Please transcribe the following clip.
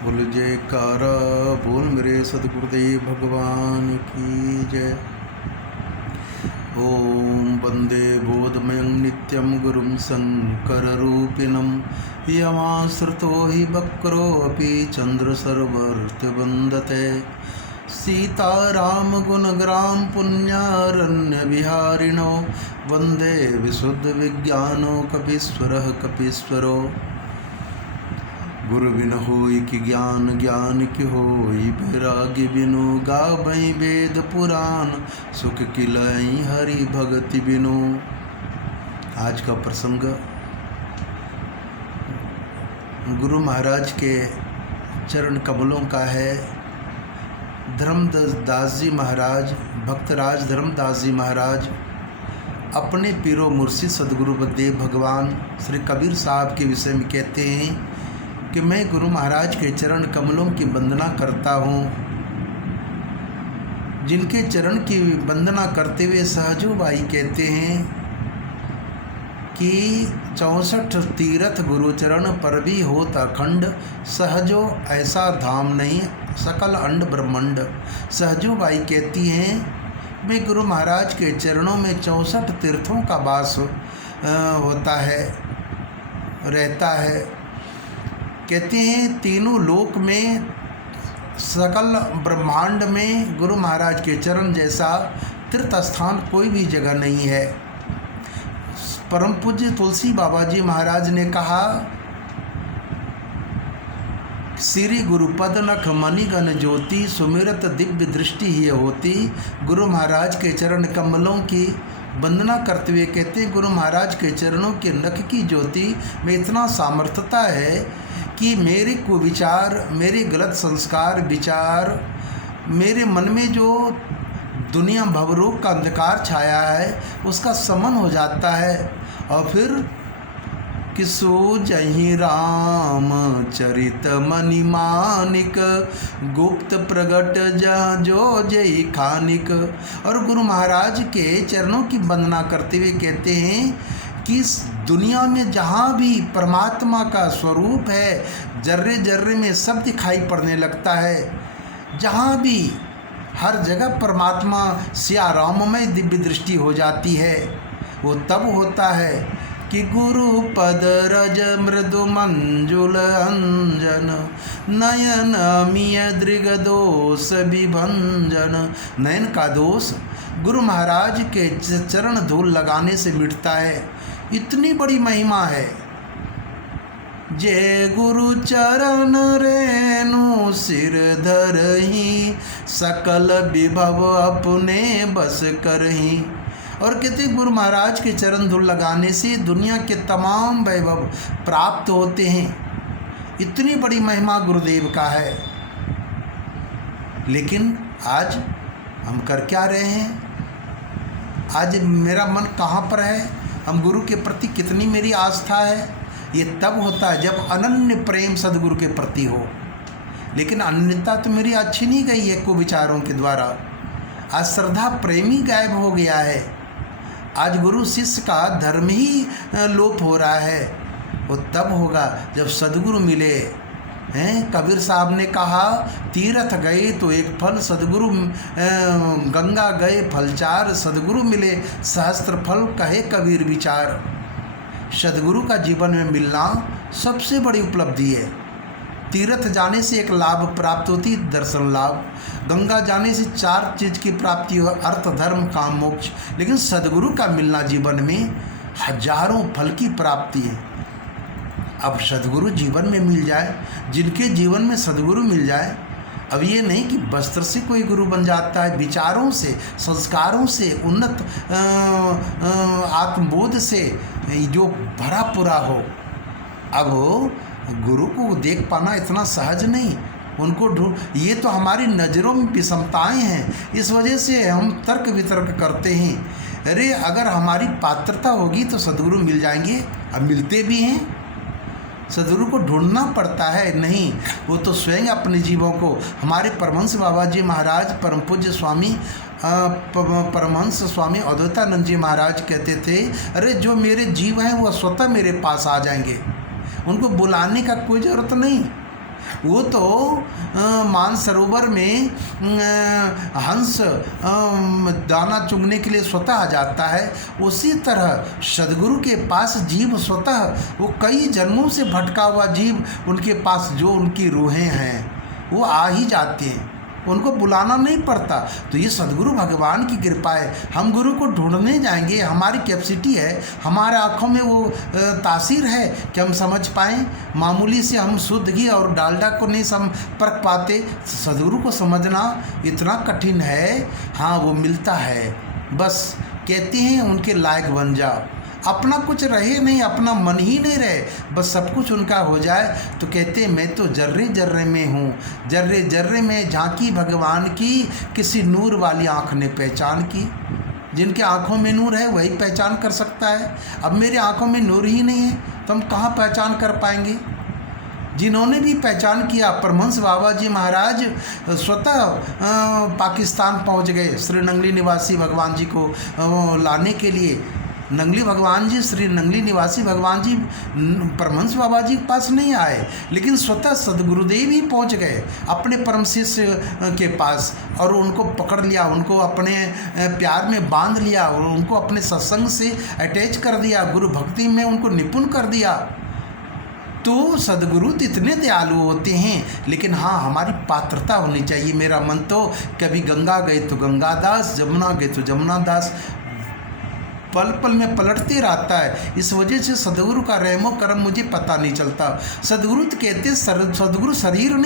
बोल जयकारा बोल मेरे सदगुरुदेव भगवान की जय। ओम वंदे बोधमयं नित्यं गुरुं शङ्कररूपिणं यमाश्रितो हि वक्रोऽपि चन्द्रसरोवरवर्तिवन्दते सीतारामगुणग्रां पुण्यारण्यविहारिणो वन्दे विशुद्धविज्ञानो कपीश्वरः कपीश्वरो। गुरु बिन होई कि ज्ञान, ज्ञान की होई वैराग्य बिनु गावई वेद पुराण, सुख किलई हरि भगति बिनु। आज का प्रसंग गुरु महाराज के चरण कमलों का है। धर्मदास जी महाराज, भक्तराज धर्मदास जी महाराज अपने पीरो मुर्शिद सदगुरु देव भगवान श्री कबीर साहब के विषय में कहते हैं कि मैं गुरु महाराज के चरण कमलों की वंदना करता हूँ। जिनके चरण की वंदना करते हुए सहजो भाई कहते हैं कि 64 तीर्थ गुरु चरण पर भी होत अखंड, सहजो ऐसा धाम नहीं सकल अंड ब्रह्मंड। सहजो भाई कहती हैं मैं गुरु महाराज के चरणों में 64 तीर्थों का वास होता है, रहता है। कहते हैं तीनों लोक में सकल ब्रह्मांड में गुरु महाराज के चरण जैसा तीर्थ स्थान कोई भी जगह नहीं है। परम पूज्य तुलसी बाबा जी महाराज ने कहा, श्री गुरुपद नख मणिगण ज्योति, सुमिरत दिव्य दृष्टि ही होती। गुरु महाराज के चरण कमलों की वंदना करते हुए कहते हैं गुरु महाराज के चरणों के नख की ज्योति में इतना सामर्थ्यता है कि मेरे को विचार, मेरे गलत संस्कार विचार, मेरे मन में जो दुनिया भवरोग का अंधकार छाया है उसका समन हो जाता है। और फिर किसो जहि राम चरित मणि मानिक, गुप्त प्रगट जो जय खानिक। और गुरु महाराज के चरणों की वंदना करते हुए कहते हैं कि इस दुनिया में जहाँ भी परमात्मा का स्वरूप है, जर्रे जर्रे में सब दिखाई पड़ने लगता है। जहाँ भी हर जगह परमात्मा सिया राममय दिव्य दृष्टि हो जाती है। वो तब होता है कि गुरु पद रज मृदु मंजुल अंजन, नयन अमिय दृग दोष विभंजन। नयन का दोष गुरु महाराज के चरण धूल लगाने से मिटता है। इतनी बड़ी महिमा है। जय गुरु चरण रेणु सिर धरहि, सकल विभव अपने बस करहि। और कहते गुरु महाराज के चरण धूल लगाने से दुनिया के तमाम वैभव प्राप्त होते हैं। इतनी बड़ी महिमा गुरुदेव का है। लेकिन आज हम कर क्या रहे हैं? आज मेरा मन कहाँ पर है? हम गुरु के प्रति कितनी मेरी आस्था है? ये तब होता है जब अनन्य प्रेम सदगुरु के प्रति हो। लेकिन अन्यता तो मेरी अच्छी नहीं गई है कुविचारों के द्वारा। आज श्रद्धा प्रेमी गायब हो गया है। आज गुरु शिष्य का धर्म ही लोप हो रहा है। वो तब होगा जब सदगुरु मिले हैं। कबीर साहब ने कहा, तीर्थ गए तो एक फल, सदगुरु गंगा गए फल चार, सदगुरु मिले सहस्त्र फल कहे कबीर विचार। सदगुरु का जीवन में मिलना सबसे बड़ी उपलब्धि है। तीर्थ जाने से एक लाभ प्राप्त होती, दर्शन लाभ। गंगा जाने से 4 चीज़ की प्राप्ति हो, अर्थ धर्म काम मोक्ष। लेकिन सदगुरु का मिलना जीवन में हजारों फल की प्राप्ति है। अब सदगुरु जीवन में मिल जाए, जिनके जीवन में सदगुरु मिल जाए, अब ये नहीं कि वस्त्र से कोई गुरु बन जाता है, विचारों से, संस्कारों से, उन्नत आत्मबोध से जो भरा पूरा हो। अब गुरु को देख पाना इतना सहज नहीं। उनको ये तो हमारी नज़रों में विषमताएँ हैं। इस वजह से हम तर्क वितर्क करते हैं। अरे अगर हमारी पात्रता होगी तो सदगुरु मिल जाएंगे। अब मिलते भी हैं। सदगुरु को ढूंढना पड़ता है नहीं, वो तो स्वयं अपने जीवों को। हमारे परमहंस बाबा जी महाराज, परम पूज्य स्वामी परमहंस स्वामी अद्वैतानंद जी महाराज कहते थे, अरे जो मेरे जीव हैं वो स्वतः मेरे पास आ जाएंगे। उनको बुलाने का कोई ज़रूरत नहीं। वो तो मानसरोवर में हंस दाना चुगने के लिए स्वतः आ जाता है, उसी तरह सदगुरु के पास जीव स्वतः, वो कई जन्मों से भटका हुआ जीव, उनके पास जो उनकी रूहें हैं वो आ ही जाते हैं, उनको बुलाना नहीं पड़ता। तो ये सदगुरु भगवान की कृपा है। हम गुरु को ढूंढने जाएंगे, हमारी कैपेसिटी है, हमारे आँखों में वो तासीर है कि हम समझ पाएँ। मामूली से हम शुद्ध घी और डालडा को नहीं परख पाते, सदगुरु को समझना इतना कठिन है। हाँ, वो मिलता है, बस कहते हैं उनके लायक बन जाओ। अपना कुछ रहे नहीं, अपना मन ही नहीं रहे, बस सब कुछ उनका हो जाए तो कहते मैं तो जर्रे जर्रे में हूँ, जर्रे जर्रे में झांकी भगवान की, किसी नूर वाली आँख ने पहचान की। जिनके आँखों में नूर है वही पहचान कर सकता है। अब मेरे आँखों में नूर ही नहीं है तो हम कहाँ पहचान कर पाएंगे। जिन्होंने भी पहचान किया, परमहंस बाबा जी महाराज स्वतः पाकिस्तान पहुंच गए श्री नंगली निवासी भगवान जी को लाने के लिए। नंगली भगवान जी, श्री नंगली निवासी भगवान जी परमहंस बाबा जी के पास नहीं आए, लेकिन स्वतः सदगुरुदेव ही पहुंच गए अपने परम शिष्य के पास और उनको पकड़ लिया, उनको अपने प्यार में बांध लिया और उनको अपने सत्संग से अटैच कर दिया, गुरु भक्ति में उनको निपुण कर दिया। तो सदगुरु इतने दयालु होते हैं, लेकिन हाँ, हमारी पात्रता होनी चाहिए। मेरा मन तो कभी गंगा गए तो गंगा दास, जमुना गए तो जमुना दास, पल पल में पलटते रहता है। इस वजह से सदगुरु का रहमो करम मुझे पता नहीं चलता। सदगुरु तो कहते सदगुरु शरीर